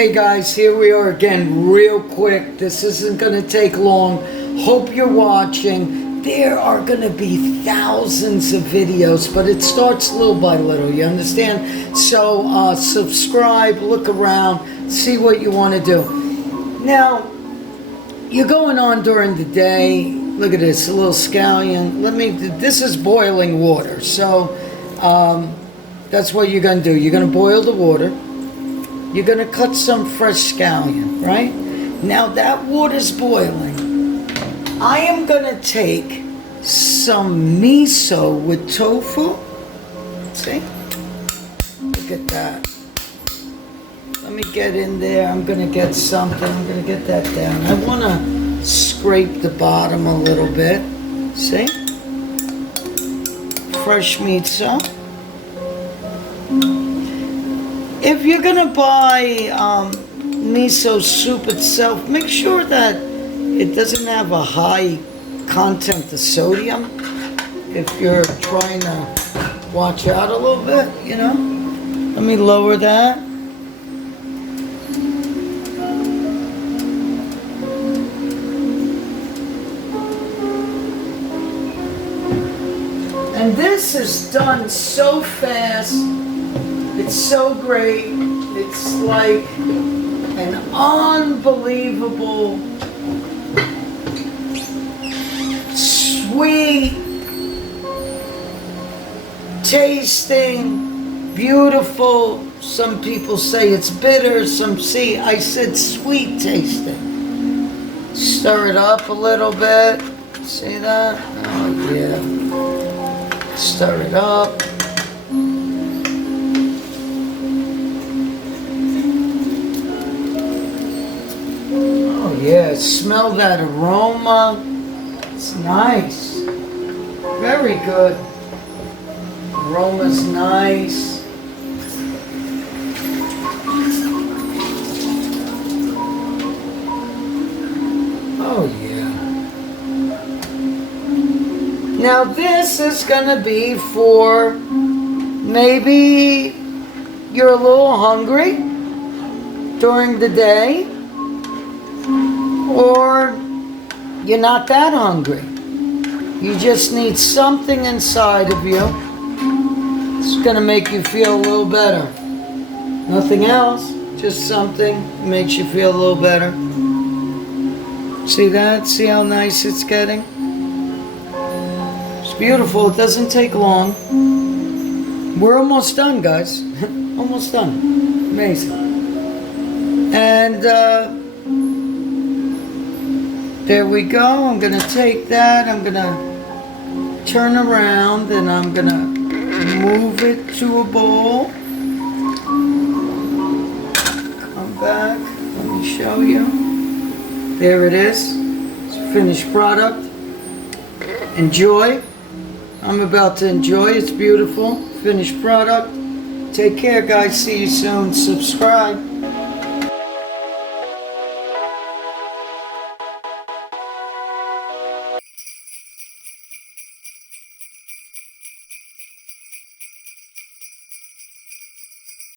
Hey guys, here we are again real quick. This isn't going to take long. Hope you're watching. There are going to be thousands of videos, but it starts little by little, you understand? So subscribe, look around, see what you want to do. Now, you're going on during the day. Look at this, a little scallion. This is boiling water, so that's what you're going to do. You're going to boil the water. You're going to cut some fresh scallion, right? Now that water's boiling. I am going to take some miso with tofu. See? Look at that. Let me get in there. I'm going to get something. I'm going to get that down. I want to scrape the bottom a little bit. See? Fresh miso. If you're going to buy miso soup itself, make sure that it doesn't have a high content of sodium. If you're trying to watch out a little bit, you know. Let me lower that. And this is done so fast. It's so great. It's like an unbelievable, sweet, tasting, beautiful. Some people say it's bitter. I said sweet tasting. Stir it up a little bit. See that? Oh yeah. Stir it up. Yeah, smell that aroma. It's nice. Very good. Aroma's nice. Oh yeah. Now this is gonna be for maybe you're a little hungry during the day, or you're not that hungry. You just need something inside of you. It's going to make you feel a little better. Nothing else, just something makes you feel a little better. See that? See how nice it's getting? It's beautiful. It doesn't take long. We're almost done, guys. Almost done. Amazing. And there we go. I'm going to take that. I'm going to turn around and I'm going to move it to a bowl. Come back. Let me show you. There it is. It's a finished product. Enjoy. I'm about to enjoy. It's beautiful. Finished product. Take care, guys. See you soon. Subscribe.